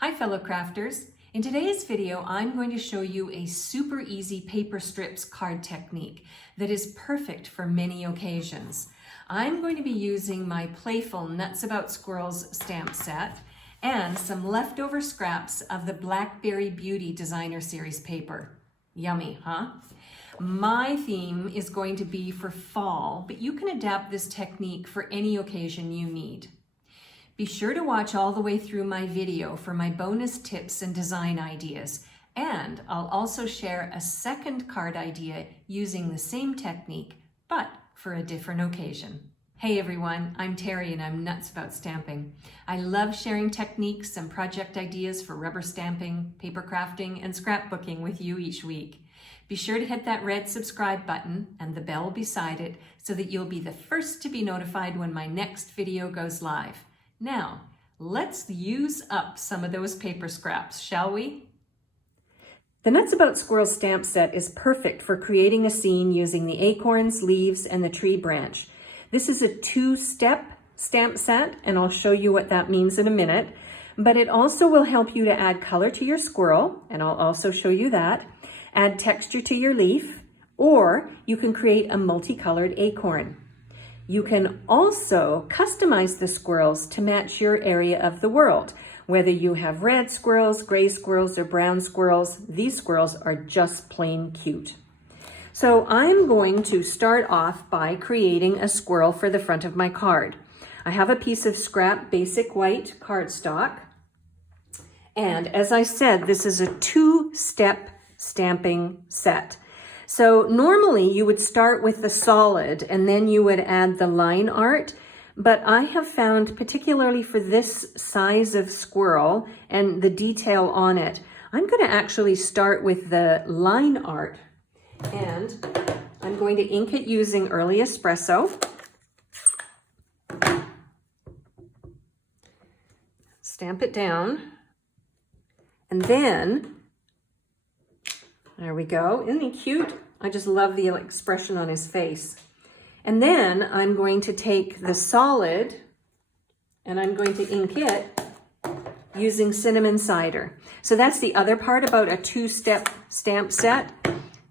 Hi fellow crafters. In today's video, I'm going to show you a super easy paper strips card technique that is perfect for many occasions. I'm going to be using my playful Nuts About Squirrels stamp set and some leftover scraps of the Blackberry Beauty Designer Series paper. Yummy, huh? My theme is going to be for fall, but you can adapt this technique for any occasion you need. Be sure to watch all the way through my video for my bonus tips and design ideas, and I'll also share a second card idea using the same technique, but for a different occasion. Hey everyone, I'm Terri and I'm nuts about stamping. I love sharing techniques and project ideas for rubber stamping, paper crafting, and scrapbooking with you each week. Be sure to hit that red subscribe button and the bell beside it so that you'll be the first to be notified when my next video goes live. Now, let's use up some of those paper scraps, shall we? The Nuts About Squirrels stamp set is perfect for creating a scene using the acorns, leaves, and the tree branch. This is a two-step stamp set, and I'll show you what that means in a minute, but it also will help you to add color to your squirrel, and I'll also show you that, add texture to your leaf, or you can create a multicolored acorn. You can also customize the squirrels to match your area of the world. Whether you have red squirrels, gray squirrels, or brown squirrels, these squirrels are just plain cute. So I'm going to start off by creating a squirrel for the front of my card. I have a piece of scrap basic white cardstock. And as I said, this is a two-step stamping set. So normally you would start with the solid and then you would add the line art, but I have found, particularly for this size of squirrel and the detail on it, I'm going to actually start with the line art, and I'm going to ink it using early Espresso. Stamp it down, and then there we go. Isn't he cute? I just love the expression on his face. And then I'm going to take the solid and I'm going to ink it using cinnamon cider. So that's the other part about a two-step stamp set,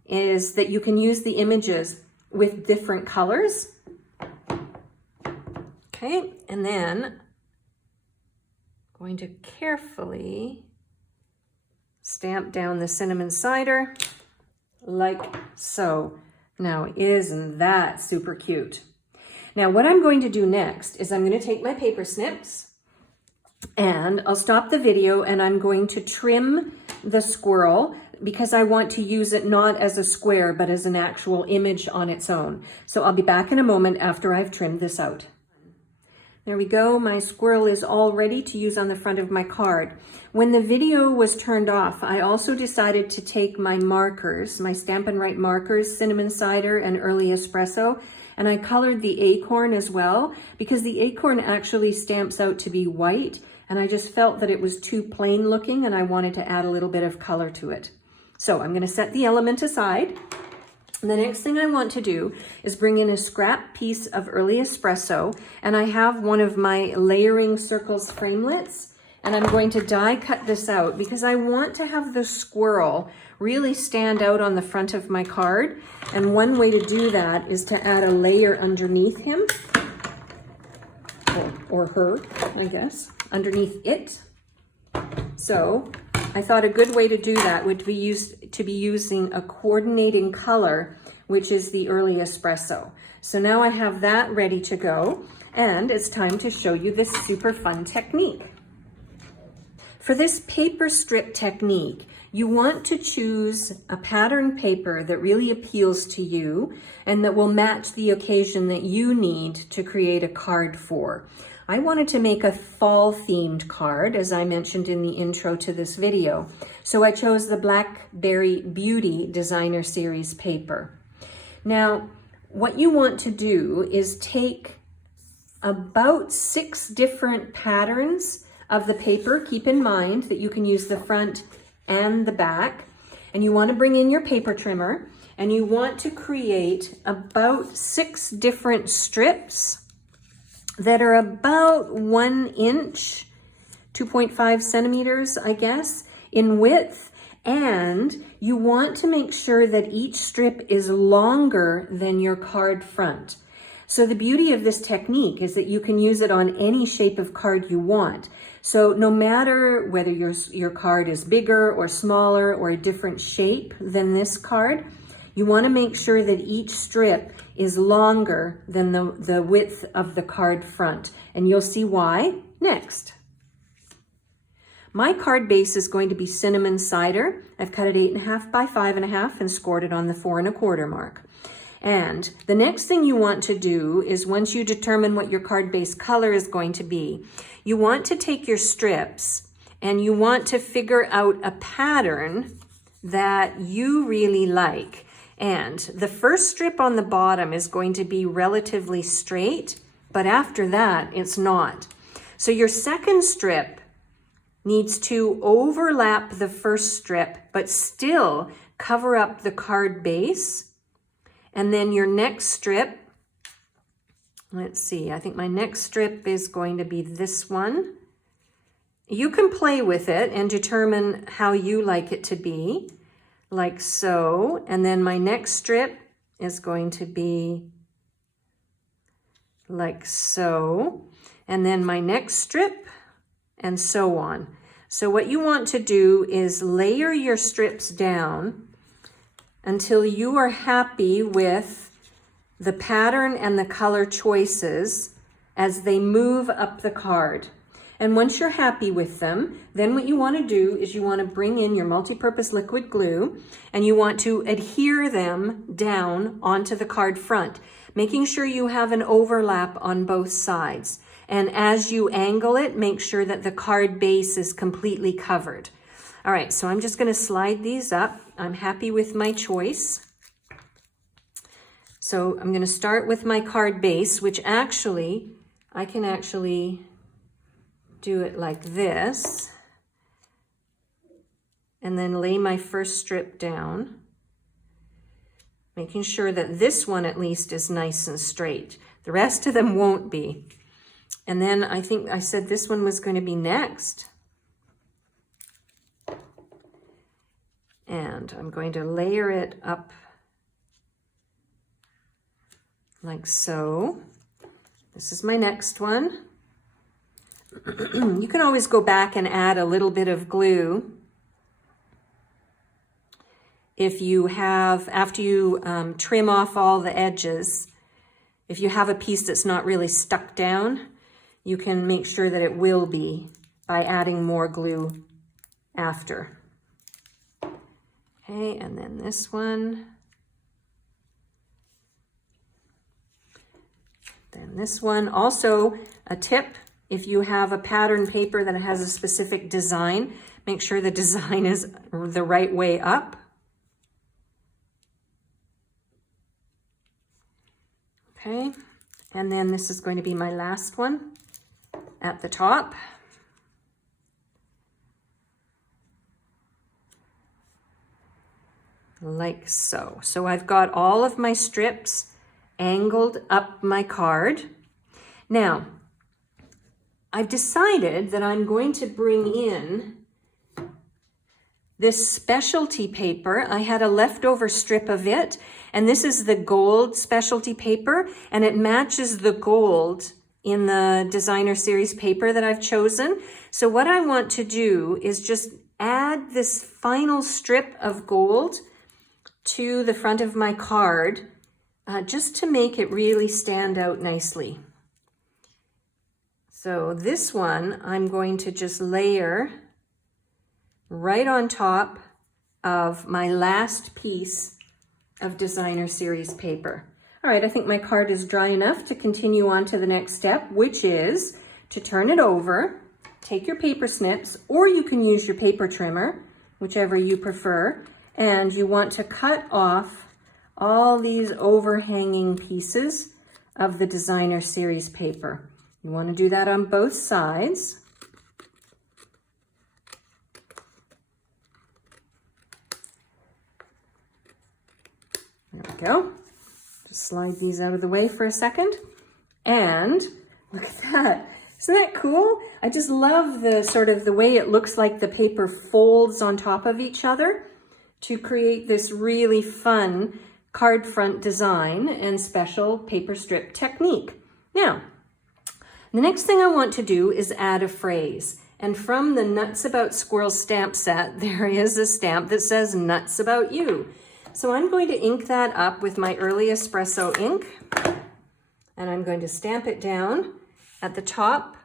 is that you can use the images with different colors. Okay, and then I'm going to carefully stamp down the cinnamon cider like so. Now, isn't that super cute? Now, what I'm going to do next is I'm going to take my paper snips and I'll stop the video and I'm going to trim the squirrel because I want to use it not as a square but as an actual image on its own. So I'll be back in a moment after I've trimmed this out. There we go. My squirrel is all ready to use on the front of my card. When the video was turned off, I also decided to take my markers, my Stampin' Write markers, cinnamon cider and early Espresso, and I colored the acorn as well because the acorn actually stamps out to be white, and I just felt that it was too plain looking and I wanted to add a little bit of color to it. So I'm going to set the element aside. The next thing I want to do is bring in a scrap piece of early Espresso, and I have one of my layering circles framelits, and I'm going to die cut this out because I want to have the squirrel really stand out on the front of my card. And one way to do that is to add a layer underneath him, or her, I guess, underneath it. So I thought a good way to do that would be using a coordinating color, which is the early Espresso. So now I have that ready to go, and it's time to show you this super fun technique. For this paper strip technique, you want to choose a pattern paper that really appeals to you and that will match the occasion that you need to create a card for. I wanted to make a fall-themed card, as I mentioned in the intro to this video. So I chose the Blackberry Beauty Designer Series paper. Now, what you want to do is take about 6 different patterns of the paper. Keep in mind that you can use the front and the back. And you want to bring in your paper trimmer, and you want to create about 6 different strips that are about 1 inch 2.5 centimeters, I guess, in width. And you want to make sure that each strip is longer than your card front. So the beauty of this technique is that you can use it on any shape of card you want. So no matter whether your card is bigger or smaller or a different shape than this card, you want to make sure that each strip is longer than the width of the card front. And you'll see why next. My card base is going to be cinnamon cider. I've cut it 8.5 by 5.5 and scored it on the 4 1/4 mark. And the next thing you want to do is, once you determine what your card base color is going to be, you want to take your strips and you want to figure out a pattern that you really like. And the first strip on the bottom is going to be relatively straight, but after that, it's not. So your second strip needs to overlap the first strip, but still cover up the card base. And then your next strip, let's see, I think my next strip is going to be this one. You can play with it and determine how you like it to be, like so. And then my next strip is going to be like so. And then my next strip, and so on. So what you want to do is layer your strips down until you are happy with the pattern and the color choices as they move up the card. And once you're happy with them, then what you want to do is you want to bring in your multi-purpose liquid glue and you want to adhere them down onto the card front, making sure you have an overlap on both sides. And as you angle it, make sure that the card base is completely covered. All right, so I'm just going to slide these up. I'm happy with my choice. So I'm going to start with my card base, which actually, I can actually do it like this. And then lay my first strip down, making sure that this one at least is nice and straight. The rest of them won't be. And then I think I said this one was going to be next. And I'm going to layer it up like so. This is my next one. You can always go back and add a little bit of glue if you have, after you trim off all the edges, if you have a piece that's not really stuck down, you can make sure that it will be by adding more glue after. Okay, and then this one. Then this one. Also, a tip, if you have a pattern paper that has a specific design, make sure the design is the right way up. Okay, and then this is going to be my last one at the top. Like so. So I've got all of my strips angled up my card. Now, I've decided that I'm going to bring in this specialty paper. I had a leftover strip of it, and this is the gold specialty paper, and it matches the gold in the designer series paper that I've chosen. So what I want to do is just add this final strip of gold to the front of my card, just to make it really stand out nicely. So this one, I'm going to just layer right on top of my last piece of designer series paper. All right, I think my card is dry enough to continue on to the next step, which is to turn it over, take your paper snips, or you can use your paper trimmer, whichever you prefer, and you want to cut off all these overhanging pieces of the designer series paper. You want to do that on both sides. There we go. Just slide these out of the way for a second. And look at that. Isn't that cool? I just love the sort of the way it looks like the paper folds on top of each other to create this really fun card front design and special paper strip technique. Now, the next thing I want to do is add a phrase. And from the Nuts About Squirrels stamp set, there is a stamp that says Nuts About You. So I'm going to ink that up with my early Espresso ink. And I'm going to stamp it down at the top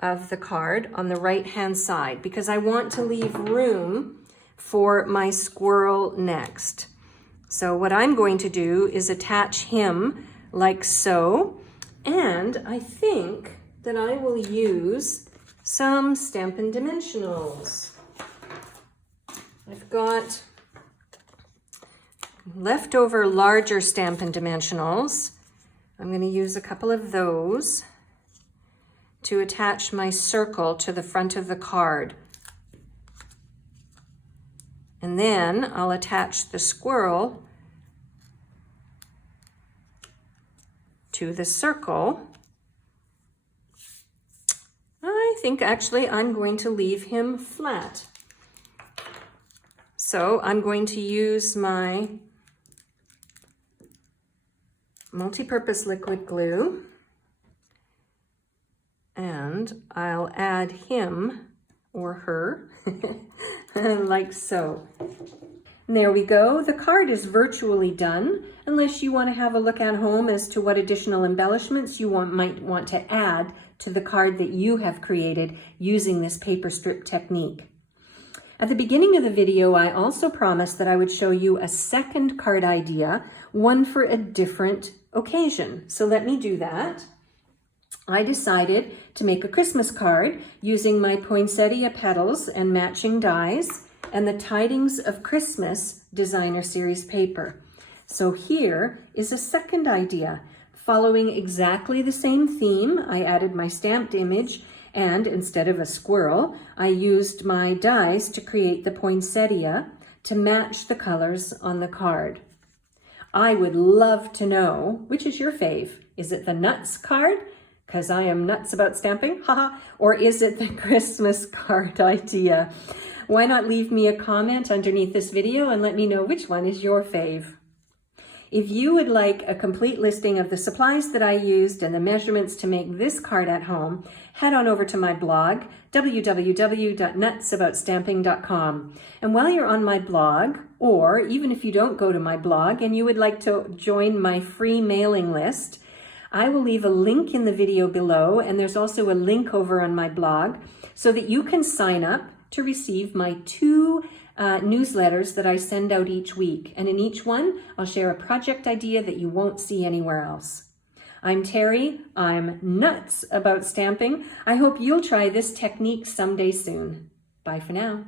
of the card on the right-hand side because I want to leave room for my squirrel next. So what I'm going to do is attach him like so. And I think that I will use some Stampin Dimensionals. I've got leftover larger Stampin Dimensionals. I'm going to use a couple of those to attach my circle to the front of the card. And then I'll attach the squirrel to the circle. I think actually I'm going to leave him flat. So I'm going to use my multi-purpose liquid glue and I'll add him or her like so. And there we go. The card is virtually done, unless you want to have a look at home as to what additional embellishments you might want to add to the card that you have created using this paper strip technique. At the beginning of the video, I also promised that I would show you a second card idea, one for a different occasion. So let me do that. I decided to make a Christmas card using my poinsettia petals and matching dies and the Tidings of Christmas Designer Series paper. So here is a second idea. Following exactly the same theme, I added my stamped image and instead of a squirrel, I used my dies to create the poinsettia to match the colors on the card. I would love to know, which is your fave? Is it the nuts card? Because I am nuts about stamping, haha. Or is it the Christmas card idea? Why not leave me a comment underneath this video and let me know which one is your fave? If you would like a complete listing of the supplies that I used and the measurements to make this card at home, head on over to my blog, www.nutsaboutstamping.com. And while you're on my blog, or even if you don't go to my blog and you would like to join my free mailing list, I will leave a link in the video below, and there's also a link over on my blog so that you can sign up to receive my 2 newsletters that I send out each week. And in each one, I'll share a project idea that you won't see anywhere else. I'm Terri. I'm nuts about stamping. I hope you'll try this technique someday soon. Bye for now.